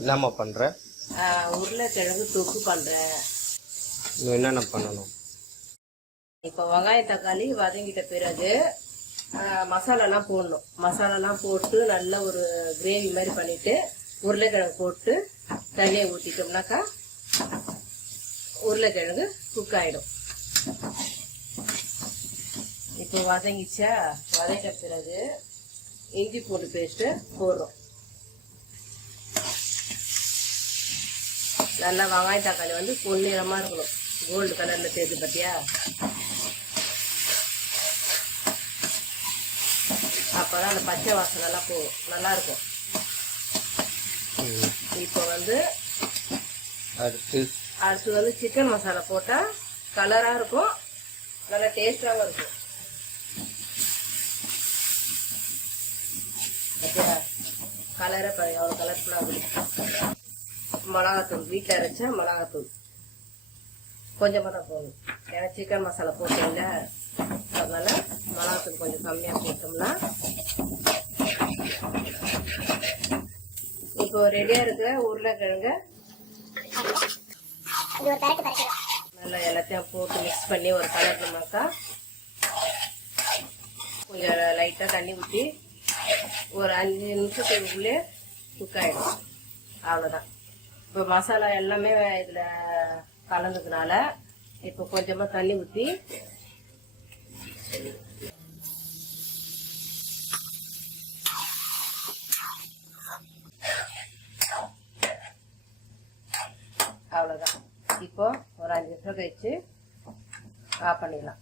என்னம்மா பண்ற? உருளைக்கிழங்கு தொக்கு பண்றேன். இன்னும் என்னென்ன பண்ணணும்? இப்போ வெங்காயம் தக்காளி வதங்கிட்ட பிறகு மசாலாலாம் போடணும். மசாலாலாம் போட்டு நல்ல ஒரு கிரேவி மாதிரி பண்ணிட்டு உருளைக்கிழங்கு போட்டு தண்ணியை ஊற்றிட்டோம்னாக்கா உருளைக்கிழங்கு குக் ஆயிடும். இப்போ வதங்கிச்சா, வதங்கிட்ட பிறகு இஞ்சி பூண்டு பேஸ்ட்டு போடுறோம். நல்லா வெங்காயம் தக்காளி வந்து பொன்னிறமாக இருக்கணும், கோல்டு கலரில் தேர்த்து பார்த்தியா. அப்போ தான் அந்த பச்சை வாசனைலாம் போகும், நல்லாயிருக்கும். இப்போ வந்து அடுத்து வந்து சிக்கன் மசாலா போட்டால் கலராக இருக்கும், நல்லா டேஸ்டாகவும் இருக்கும். ஓகேவா? கலரை எவ்வளோ கலர்ஃபுல்லாக இருக்கும். மிளகாத்தூள் வீட்டில் அரைச்சா மிளகாத்தூள் கொஞ்சமாக தான் போடணும். ஏன்னா சிக்கன் மசாலா போட்டீங்க, அதனால மிளகாத்தூள் கொஞ்சம் கம்மியாக போட்டோம்னா. இப்போ ரெடியாக இருக்க உருளைக்கிழங்க நல்லா எல்லாத்தையும் போட்டு மிக்ஸ் பண்ணி ஒரு கலர்னாக்கா கொஞ்சம் லைட்டாக தண்ணி ஊற்றி ஒரு 5 நிமிஷத்துக்குள்ளே குக் ஆகிடும். அவ்வளோதான். இப்போ மசாலா எல்லாமே இதில் கலந்ததுனால இப்போ கொஞ்சமாக தண்ணி ஊற்றி அவ்வளோதான். இப்போ ஒரு 5 நிமிஷம் கழிச்சு ஆஃப் பண்ணிடலாம்.